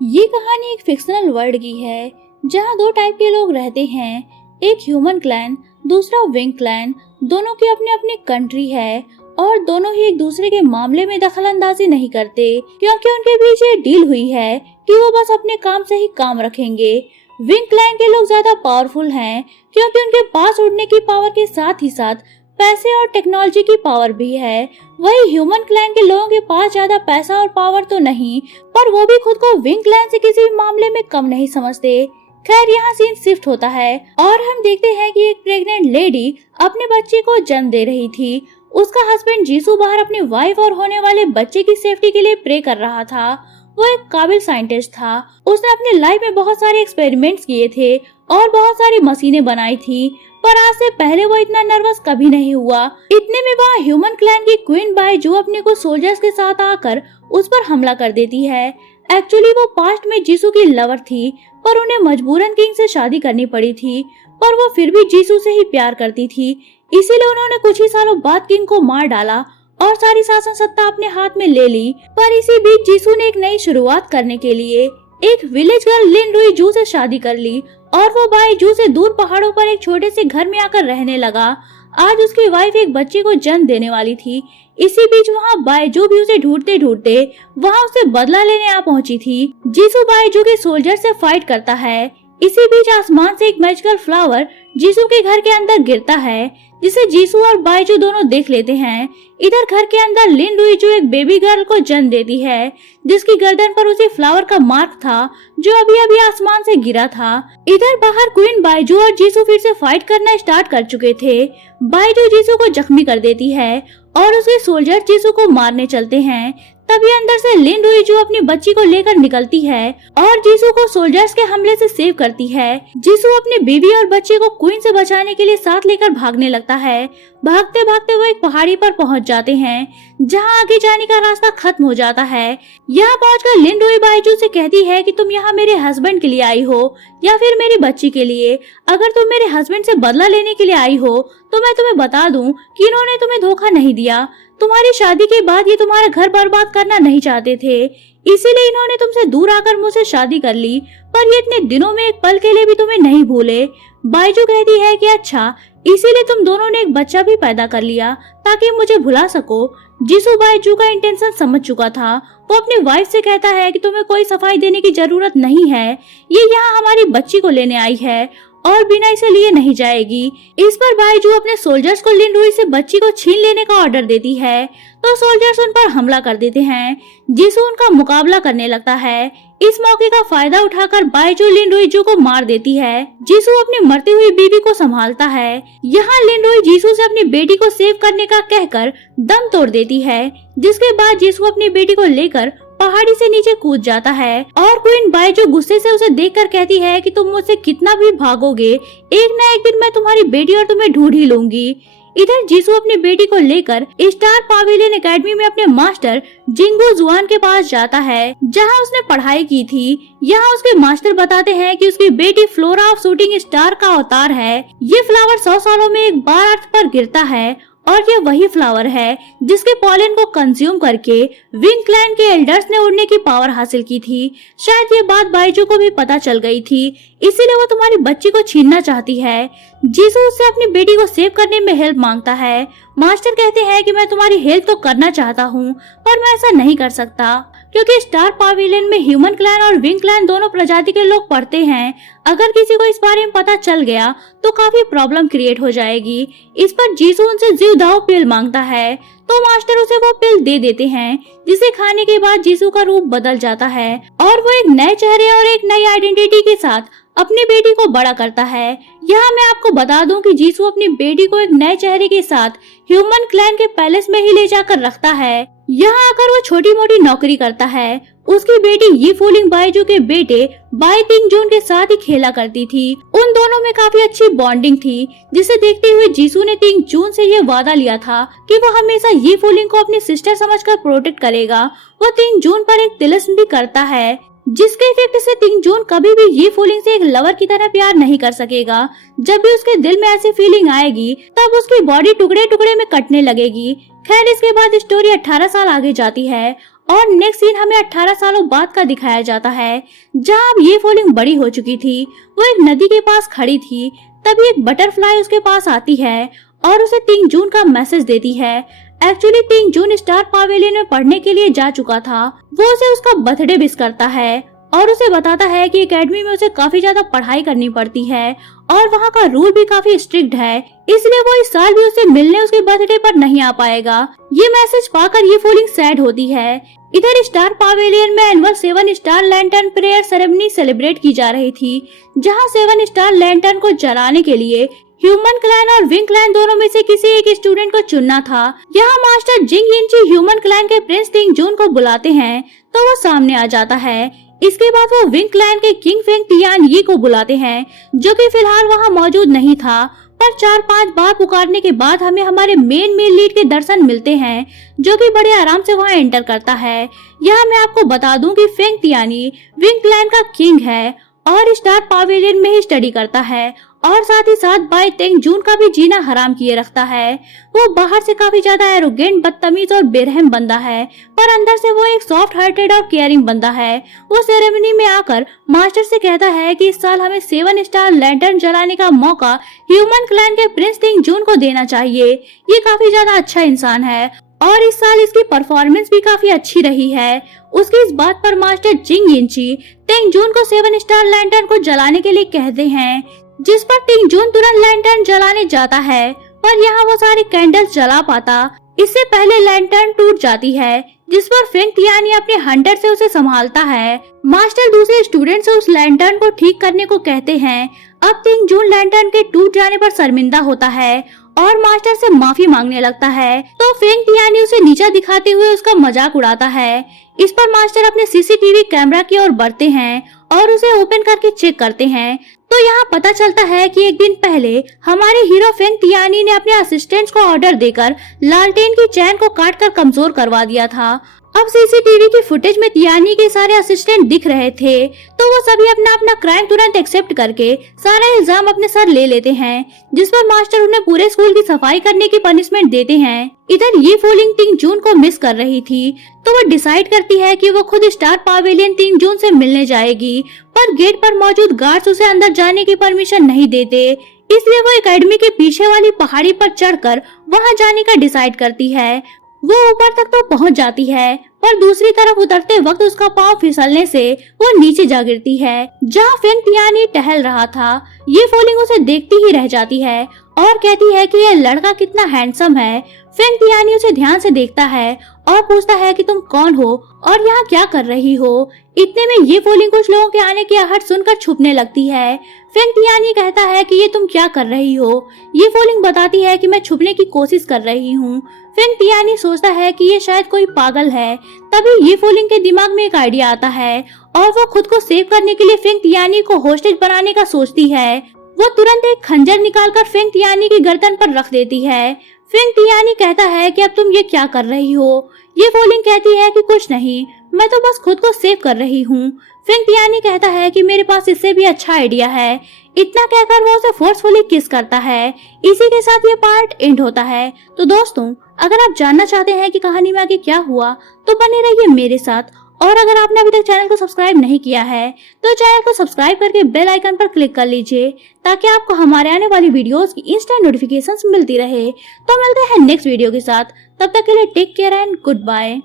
ये कहानी एक फिक्शनल वर्ल्ड की है जहाँ दो टाइप के लोग रहते हैं, एक ह्यूमन क्लैन, दूसरा विंग क्लैन। दोनों की अपनी अपनी कंट्री है और दोनों ही एक दूसरे के मामले में दखल अंदाजी नहीं करते क्योंकि उनके बीच ये डील हुई है कि वो बस अपने काम से ही काम रखेंगे। विंग क्लैन के लोग ज्यादा पावरफुल हैं क्योंकि उनके पास उड़ने की पावर के साथ ही साथ पैसे और टेक्नोलॉजी की पावर भी है। वही ह्यूमन क्लैन के लोगों के पास ज्यादा पैसा और पावर तो नहीं, पर वो भी खुद को विंग क्लैन से किसी भी मामले में कम नहीं समझते। खैर, यहाँ सीन शिफ्ट होता है और हम देखते हैं कि एक प्रेग्नेंट लेडी अपने बच्चे को जन्म दे रही थी। उसका हस्बैंड जीसू बाहर अपनी वाइफ और होने वाले बच्चे की सेफ्टी के लिए प्रे कर रहा था। वो एक काबिल साइंटिस्ट था। उसने अपनी लाइफ में बहुत सारे एक्सपेरिमेंट्स किए थे और बहुत सारी मशीनें बनाई थी, पर आज से पहले वो इतना नर्वस कभी नहीं हुआ। इतने में वहाँ ह्यूमन क्लैन की क्वीन बायजू अपने कुछ सोल्जर्स के साथ आकर उस पर हमला कर देती है। एक्चुअली वो पास्ट में जीसू की लवर थी, पर उन्हें मजबूरन किंग से शादी करनी पड़ी थी, पर वो फिर भी जीसू से ही प्यार करती थी। इसीलिए उन्होंने कुछ ही सालों बाद किंग को मार डाला और सारी शासन सत्ता अपने हाथ में ले ली। पर इसी बीच जीसू ने एक नई शुरुआत करने के लिए एक विलेज गर्ल लिन रुई जू से शादी कर ली और वो बायजू से दूर पहाड़ों पर एक छोटे से घर में आकर रहने लगा। आज उसकी वाइफ एक बच्चे को जन्म देने वाली थी। इसी बीच वहाँ बायजू भी उसे ढूंढते ढूंढते वहाँ उसे बदला लेने आ पहुँची थी। जीसू बायजू के सोल्जर से फाइट करता है। इसी बीच आसमान से एक मैजिकल फ्लावर जीसू के घर के अंदर गिरता है, जिसे जीसू और बायजू दोनों देख लेते हैं। इधर घर के अंदर लिन रुईजू एक बेबी गर्ल को जन्म देती है, जिसकी गर्दन पर उसी फ्लावर का मार्क था जो अभी अभी आसमान से गिरा था। इधर बाहर क्वीन बायजू और जीसू फिर से फाइट करना स्टार्ट कर चुके थे। बायजू जीसू को जख्मी कर देती है और उसके सोल्जर जीसू को मारने चलते हैं। तभी अंदर से लिन रुईजू अपनी बच्ची को लेकर निकलती है और जीसू को सोल्जर्स के हमले से सेव करती है। जीसू अपनी बीवी और बच्चे को क्वीन से बचाने के लिए साथ लेकर भागने लगता है। भागते भागते वो एक पहाड़ी पर पहुंच जाते हैं जहां आगे जाने का रास्ता खत्म हो जाता है। यहाँ पहुंचकर लिन रुई बायजू से कहती है कि तुम यहाँ मेरे हस्बैंड के लिए आई हो या फिर मेरी बच्ची के लिए। अगर तुम मेरे हस्बैंड से बदला लेने के लिए आई हो तो मैं तुम्हें बता दूं कि इन्होंने तुम्हें धोखा नहीं दिया। तुम्हारी शादी के बाद ये तुम्हारा घर बर्बाद करना नहीं चाहते थे, इसीलिए इन्होंने तुमसे दूर आकर मुझसे शादी कर ली, पर ये इतने दिनों में एक पल के लिए भी तुम्हें नहीं भूले। बायजू कहती है कि अच्छा, इसीलिए तुम दोनों ने एक बच्चा भी पैदा कर लिया ताकि मुझे भुला सको। जीसू बायजू का इंटेंशन समझ चुका था। वो अपनी वाइफ से कहता है कि तुम्हें कोई सफाई देने की जरूरत नहीं है, ये यहाँ हमारी बच्ची को लेने आई है और बिना इसे लिए नहीं जाएगी। इस पर बायजू अपने सोल्जर्स को लिन रुई से बच्ची को छीन लेने का ऑर्डर देती है, तो सोल्जर्स उन पर हमला कर देते हैं। जीसू उनका मुकाबला करने लगता है। इस मौके का फायदा उठाकर बायजू लिन रुईजू को मार देती है। जीसू अपनी मरती हुई बीवी को संभालता है। यहाँ लिन रुई जीसू से अपनी बेटी को सेव करने का कहकर दम तोड़ देती है, जिसके बाद जीसू अपनी बेटी को लेकर पहाड़ी से नीचे कूद जाता है और क्वीन बायजू गुस्से से उसे देखकर कहती है कि तुम मुझसे कितना भी भागोगे, एक न एक दिन मैं तुम्हारी बेटी और तुम्हें ढूंढ ही लूंगी। इधर जीसू अपनी बेटी को लेकर स्टार पाविलियन एकेडमी में अपने मास्टर जिंगू जुआन के पास जाता है, जहां उसने पढ़ाई की थी। यहाँ उसके मास्टर बताते हैं कि उसकी बेटी फ्लोरा ऑफ शूटिंग स्टार का अवतार है। ये फ्लावर 100 सालों में एक बार अर्थ पर गिरता है और ये वही फ्लावर है जिसके पॉलन को कंज्यूम करके विंग क्लैन के एल्डर्स ने उड़ने की पावर हासिल की थी। शायद ये बात बायजू को भी पता चल गई थी, इसीलिए वो तुम्हारी बच्ची को छीनना चाहती है। जीसू उससे अपनी बेटी को सेव करने में हेल्प मांगता है। मास्टर कहते हैं कि मैं तुम्हारी हेल्प तो करना चाहता हूँ, पर मैं ऐसा नहीं कर सकता क्योंकि स्टार पाविलियन में ह्यूमन क्लैन और विंग क्लैन दोनों प्रजाति के लोग पढ़ते हैं। अगर किसी को इस बारे में पता चल गया तो काफी प्रॉब्लम क्रिएट हो जाएगी। इस पर जीसू उनसे जीवदाऊ पिल मांगता है, तो मास्टर उसे वो पिल दे देते हैं, जिसे खाने के बाद जीसू का रूप बदल जाता है और वो एक नए चेहरे और एक नई आइडेंटिटी के साथ अपनी बेटी को बड़ा करता है। यहाँ मैं आपको बता दूं कि जीसू अपनी बेटी को एक नए चेहरे के साथ ह्यूमन क्लैन के पैलेस में ही ले जाकर रखता है। यहाँ आकर वो छोटी मोटी नौकरी करता है। उसकी बेटी यी फूलिंग बायजू के बेटे बाय तिंग जून के साथ ही खेला करती थी। उन दोनों में काफी अच्छी बॉन्डिंग थी, जिसे देखते हुए जीसू ने तिंग जून से ये वादा लिया था कि वो हमेशा यी फूलिंग को अपनी सिस्टर समझकर प्रोटेक्ट करेगा। वो तिंग जून पर एक तिलस्म भी करता है, जिसके इफेक्ट से तिंग जून कभी भी ये फीलिंग से एक लवर की तरह प्यार नहीं कर सकेगा। जब भी उसके दिल में ऐसी फीलिंग आएगी तब उसकी बॉडी टुकड़े टुकड़े में कटने लगेगी। खैर, इसके बाद स्टोरी 18 साल आगे जाती है और नेक्स्ट सीन हमें 18 सालों बाद का दिखाया जाता है, जहाँ अब ये फॉलिंग बड़ी हो चुकी थी। वो एक नदी के पास खड़ी थी, तभी एक बटरफ्लाई उसके पास आती है और उसे 3 जून का मैसेज देती है। एक्चुअली 3 जून स्टार पावेलियन में पढ़ने के लिए जा चुका था। वो उसे उसका बर्थडे विश करता है और उसे बताता है कि एकेडमी में उसे काफी ज्यादा पढ़ाई करनी पड़ती है और वहाँ का रूल भी काफी स्ट्रिक्ट है, इसलिए वो इस साल भी उसे मिलने उसके बर्थडे पर नहीं आ पाएगा। ये मैसेज पाकर ये फॉलिंग सैड होती है। इधर स्टार पावेलियन में annual 7 star lantern prayer ceremony celebrate की जा रही थी, जहाँ 7 स्टार लैंटर्न को जलाने के लिए ह्यूमन क्लैन और विंग क्लैन दोनों में से किसी एक स्टूडेंट को चुनना था। यहाँ मास्टर जिंग यिनची ह्यूमन क्लैन के प्रिंस तिंग जून को बुलाते हैं तो वो सामने आ जाता है। इसके बाद वो विंग क्लैन के किंग फेंग तियान यी को बुलाते हैं, जो कि फिलहाल वहाँ मौजूद नहीं था, पर 4-5 बार पुकारने के बाद हमें हमारे मेन लीड के दर्शन मिलते हैं, जो कि बड़े आराम से वहाँ एंटर करता है। यहाँ मैं आपको बता दूं कि फेंग तियानी विंग क्लैन का किंग है और स्टार पावेलियन में ही स्टडी करता है और साथ ही साथ बाय तेंग जून का भी जीना हराम किए रखता है। वो बाहर से काफी ज्यादा एरोगेंट, बदतमीज और बेरहम बंदा है, पर अंदर से वो एक सॉफ्ट हार्टेड और केयरिंग बंदा है। वो सेरेमनी में आकर मास्टर से कहता है कि इस साल हमें 7 स्टार लैंटर्न जलाने का मौका ह्यूमन क्लैन के प्रिंस तिंग जून को देना चाहिए। ये काफी ज्यादा अच्छा इंसान है और इस साल इसकी परफॉर्मेंस भी काफी अच्छी रही है। उसकी इस बात पर मास्टर जिंग यिनची तेंग जून को 7 स्टार लैंटर्न को जलाने के लिए कहते हैं, जिस पर तेंग जून तुरंत लैंटर्न जलाने जाता है, पर यहाँ वो सारे कैंडल्स जला पाता। इससे पहले लैंटर्न टूट जाती है, जिस पर फेंग तियानी अपने हंटर से उसे संभालता है। मास्टर दूसरे स्टूडेंट से उस लैंटर्न को ठीक करने को कहते हैं। अब तेंग जून लैंटर्न के टूट जाने पर शर्मिंदा होता है और मास्टर से माफी मांगने लगता है, तो फेंग तियानी उसे नीचा दिखाते हुए उसका मजाक उड़ाता है। इस पर मास्टर अपने सीसीटीवी कैमरा की ओर बढ़ते हैं और उसे ओपन करके चेक करते हैं, तो यहाँ पता चलता है कि एक दिन पहले हमारे हीरो फेंग तियानी ने अपने असिस्टेंट्स को ऑर्डर देकर लालटेन की चैन को काटकर कमजोर करवा दिया था। अब सीसीटीवी की फुटेज में तियानी के सारे असिस्टेंट दिख रहे थे, तो वो सभी अपना अपना क्राइम तुरंत एक्सेप्ट करके सारा इल्जाम अपने सर ले लेते हैं, जिस पर मास्टर उन्हें पूरे स्कूल की सफाई करने की पनिशमेंट देते हैं। इधर ये फॉलिंग तिंग जून को मिस कर रही थी, तो वो डिसाइड करती है कि वो खुद स्टार पावेलियन तिंग जून से मिलने जाएगी, पर गेट पर मौजूद गार्ड्स उसे अंदर जाने की परमिशन नहीं देते, इसलिए वो एकेडमी के पीछे वाली पहाड़ी पर चढ़कर वहां जाने का डिसाइड करती है। वो ऊपर तक तो पहुंच जाती है, पर दूसरी तरफ उतरते वक्त उसका पांव फिसलने से वो नीचे जा गिरती है, जहाँ फेंग तियानी टहल रहा था। ये फॉलिंग उसे देखती ही रह जाती है और कहती है कि यह लड़का कितना हैंडसम है। फेंग तियानी उसे ध्यान से देखता है और पूछता है कि तुम कौन हो और यहाँ क्या कर रही हो। इतने में ये फॉलिंग कुछ लोगों के आने की आहट सुनकर छुपने लगती है। फेंग तियानी कहता है कि ये तुम क्या कर रही हो। ये फॉलिंग बताती है कि मैं छुपने की कोशिश कर रही हूँ। फेंग तियानी सोचता है कि ये शायद कोई पागल है। तभी ये फॉलिंग के दिमाग में एक आइडिया आता है और वो खुद को सेव करने के लिए फेंग तियानी को होस्टेज बनाने का सोचती है। वो तुरंत एक खंजर निकालकर फेंग तियानी की गर्दन पर रख देती है। फेंग तियानी कहता है कि अब तुम ये क्या कर रही हो। ये फॉलिंग कहती है कि कुछ नहीं, मैं तो बस खुद को सेव कर रही हूँ। फेंग तियानी कहता है कि मेरे पास इससे भी अच्छा आइडिया है। इतना कहकर वो उसे फोर्सफुली किस करता है। इसी के साथ ये पार्ट एंड होता है। तो दोस्तों, अगर आप जानना चाहते हैं कि कहानी में आगे क्या हुआ, तो बने रहिए मेरे साथ। और अगर आपने अभी तक चैनल को सब्सक्राइब नहीं किया है, तो चैनल को सब्सक्राइब करके बेल आइकन पर क्लिक कर लीजिए, ताकि आपको हमारे आने वाली वीडियोस की इंस्टेंट नोटिफिकेशंस मिलती रहे। तो मिलते हैं नेक्स्ट वीडियो के साथ, तब तक के लिए take care and good bye.